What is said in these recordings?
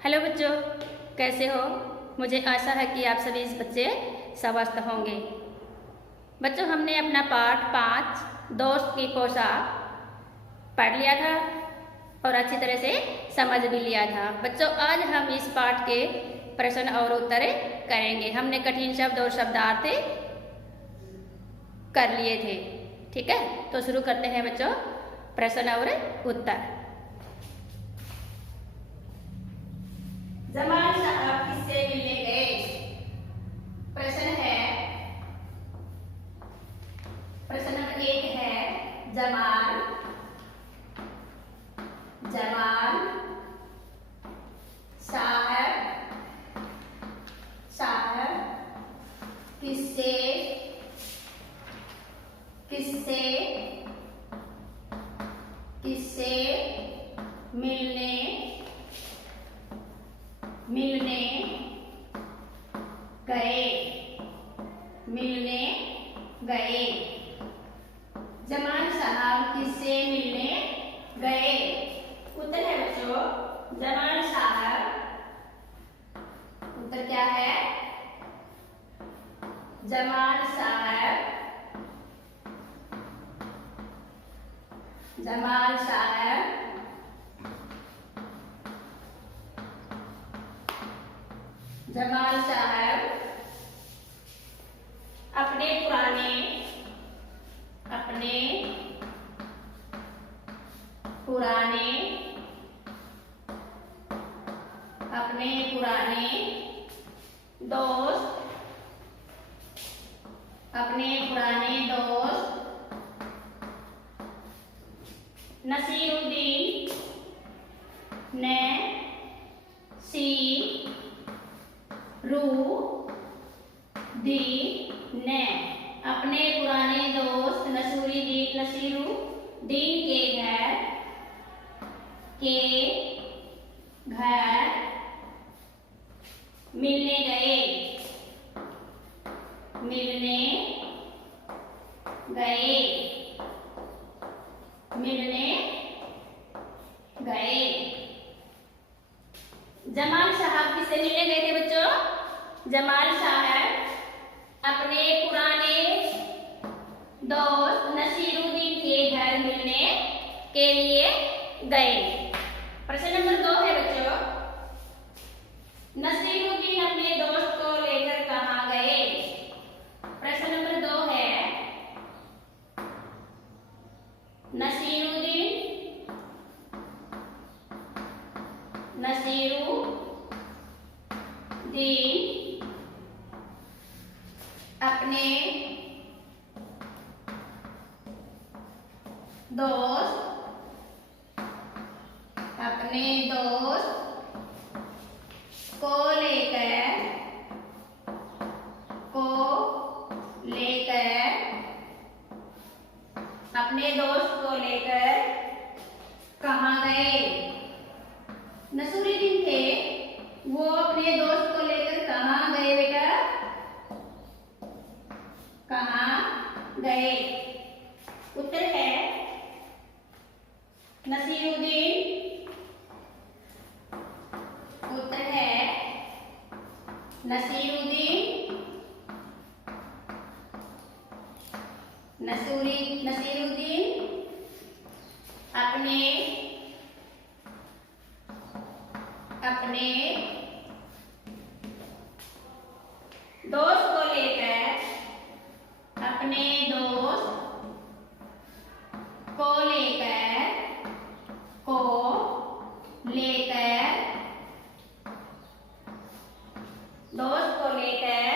Hello बच्चों, कैसे हो? मुझे आशा है कि आप सभी बच्चे स्वस्थ होंगे। बच्चों, हमने अपना पाठ 5 दोस्त की पोशाक पढ़ लिया था और अच्छी तरह से समझ भी लिया था। बच्चों, आज हम इस पाठ के प्रश्न और उत्तर करेंगे। हमने कठिन शब्द और शब्दार्थ कर लिए थे। ठीक है, तो शुरू करते हैं बच्चों प्रश्न और उत्तर। जमाल साहब किससे मिलने गए? प्रश्न नंबर 1 है जमाल साहब किससे मिलने गए। जमाल साहब किससे मिलने गए? उत्तर है बच्चों जमाल साहब। उत्तर क्या है? जमाल साहब अपने पुराने दोस्त नसीरुद्दीन ने अपने पुराने दोस्त नसीरुद्दीन के घर मिलने गए। जमाल साहब किससे मिलने गए थे बच्चों? जमाल साहब अपने पुराने दोस्त नसीरुद्दीन के घर मिलने के लिए गए। प्रश्न नंबर 2 है बच्चों, नसीरुद्दीन अपने दोस्त को लेकर कहाँ गए? प्रश्न नंबर 2 है नसीरुद्दीन अपने दोस्त को लेकर कहाँ गए? नसीरुद्दीन थे, वो अपने दोस्त को लेकर कहाँ गए बेटा? कहाँ गए? उत्तर है नसीरुद्दीन अपने दोस्त को लेकर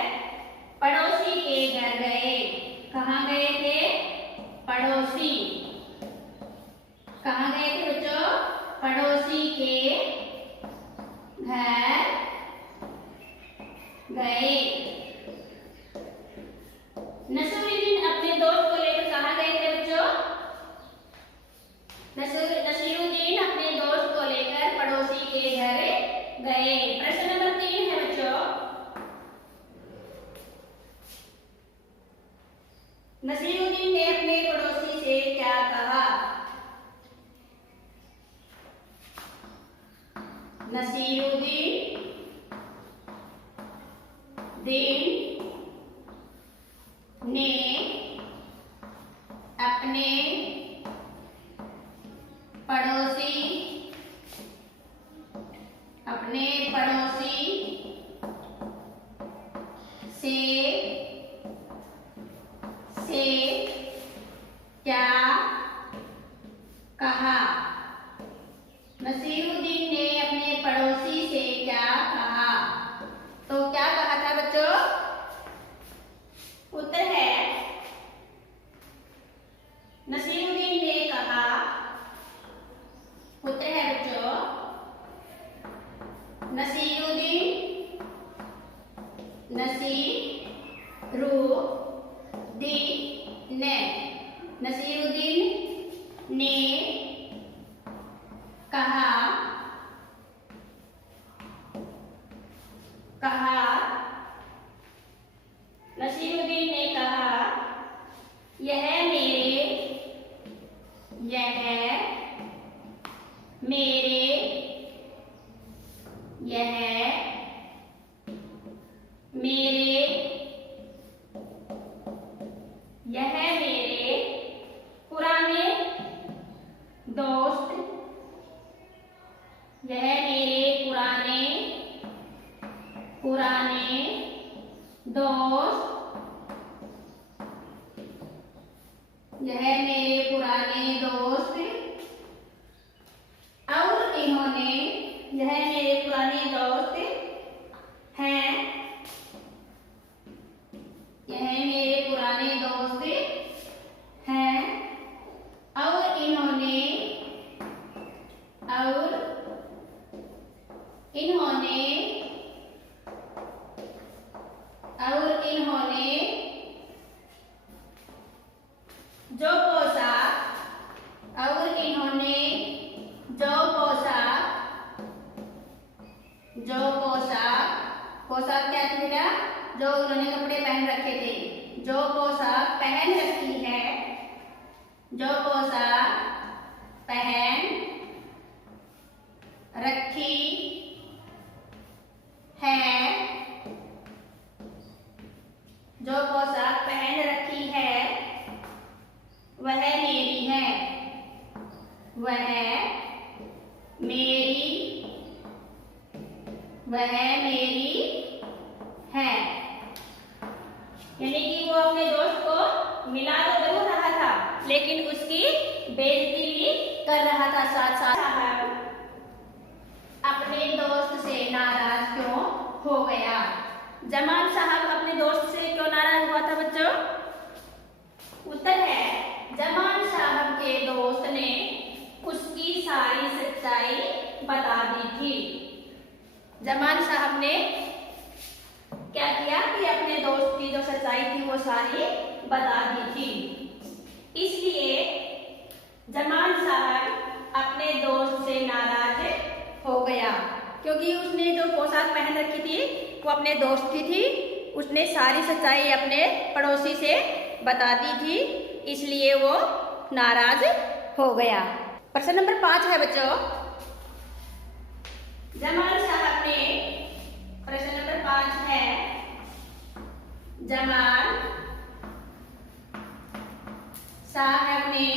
पड़ोसी के घर गए। कहाँ गए थे? पड़ोसी। कहाँ गए थे बच्चों? पड़ोसी के घर गए। नसीरुद्दीन अपने दोस्त को लेकर कहाँ गए थे बच्चों? नसीरुद्दीन अपने दोस्त को लेकर पड़ोसी के घर गए। प्रश्न नंबर 3 है बच्चों, नसीरुद्दीन ने अपने पड़ोसी से क्या कहा? नसीरुद्दीन दिन ने अपने पड़ोसी से क्या कहा। नसीरुद्दीन ने अपने पड़ोसी से क्या कहा। तो क्या कहा था बच्चों? उत्तर है नसीरुद्दीन ने कहा। उत्तर है बच्चों नसीरुद्दीन ने कहा नसीरुद्दीन ने कहा यह मेरे पुराने दोस्त और इन्होंने पोशाक क्या थी बेटा? जो उन्होंने कपड़े पहन रखे थे। जो पोशाक पहन रखी है, जो पोशाक पहन रखी है, जो पोशाक पहन रखी है वह मेरी है। वह मेरी है। यानी कि वो अपने दोस्त को मिला तो जरूर रहा था, लेकिन उसकी बेइज्जती भी कर रहा था साथ साथ। अपने दोस्त से नाराज क्यों हो गया? जमाल साहब अपने दोस्त से क्यों नाराज हुआ था बच्चों? उत्तर है जमाल साहब के दोस्त ने उसकी सारी सच्चाई बता दी थी। जमाल साहब ने क्या किया कि अपने दोस्त की जो सच्चाई थी वो सारी बता दी थी। इसलिए जमाल साहब अपने दोस्त से नाराज हो गया, क्योंकि उसने जो पोशाक पहन रखी थी वो अपने दोस्त की थी। उसने सारी सच्चाई अपने पड़ोसी से बता दी थी, इसलिए वो नाराज हो गया। प्रश्न नंबर 5 है बच्चों। जमाल साहब ने, प्रश्न नंबर 5 है, जमाल साहब ने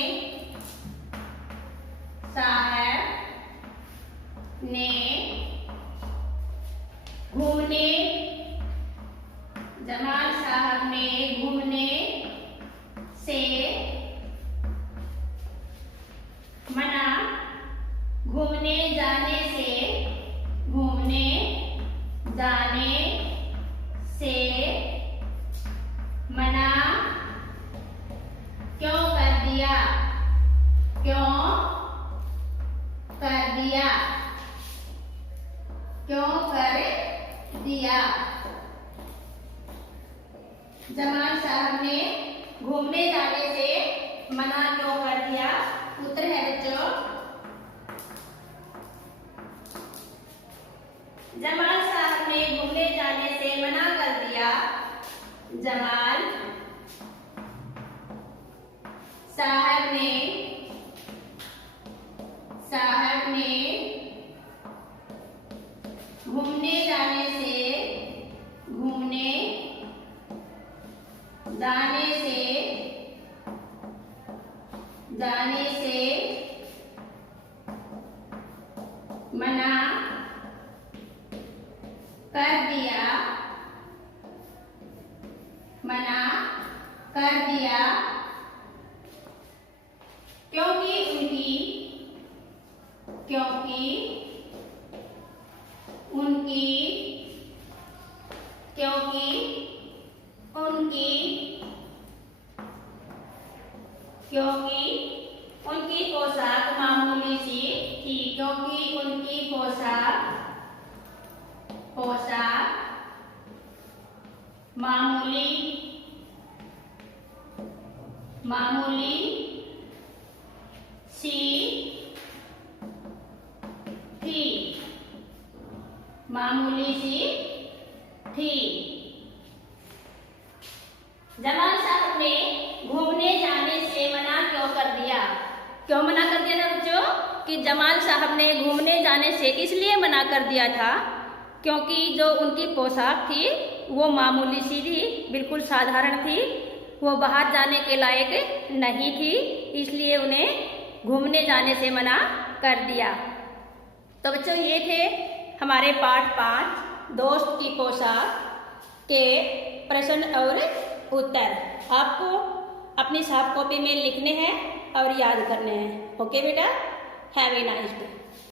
घूमने, जमाल साहब ने घूमने से मना, घूमने जाने से मना क्यों कर दिया? जमाल साहब ने घूमने जाने से मना क्यों कर दिया? उत्तर है बच्चों जमाल साहब ने घूमने जाने से मना कर दिया। जमाल साहब ने घूमने जाने से, घूमने जाने से, जाने से मना कर दिया, मना कर दिया, क्योंकि उनकी, क्योंकि उनकी, क्योंकि उनकी, क्योंकि उनकी पोशाक मामूली सी थी, क्योंकि उनकी पोशाक, पोशाक मामूली, मामूली सी थी, मामूली सी थी। जमाल साहब ने घूमने जाने से मना क्यों कर दिया? क्यों मना कर दिया था बच्चों? कि जमाल साहब ने घूमने जाने से इसलिए मना कर दिया था क्योंकि जो उनकी पोशाक थी वो मामूली सी थी, बिल्कुल साधारण थी, वो बाहर जाने के लायक नहीं थी, इसलिए उन्हें घूमने जाने से मना कर दिया। तो बच्चों ये थे हमारे पाठ 5 दोस्त की पोशाक के प्रश्न और उत्तर। आपको अपनी सॉफ्ट कॉपी में लिखने हैं और याद करने हैं। ओके बेटा, हैव ए नाइस डे।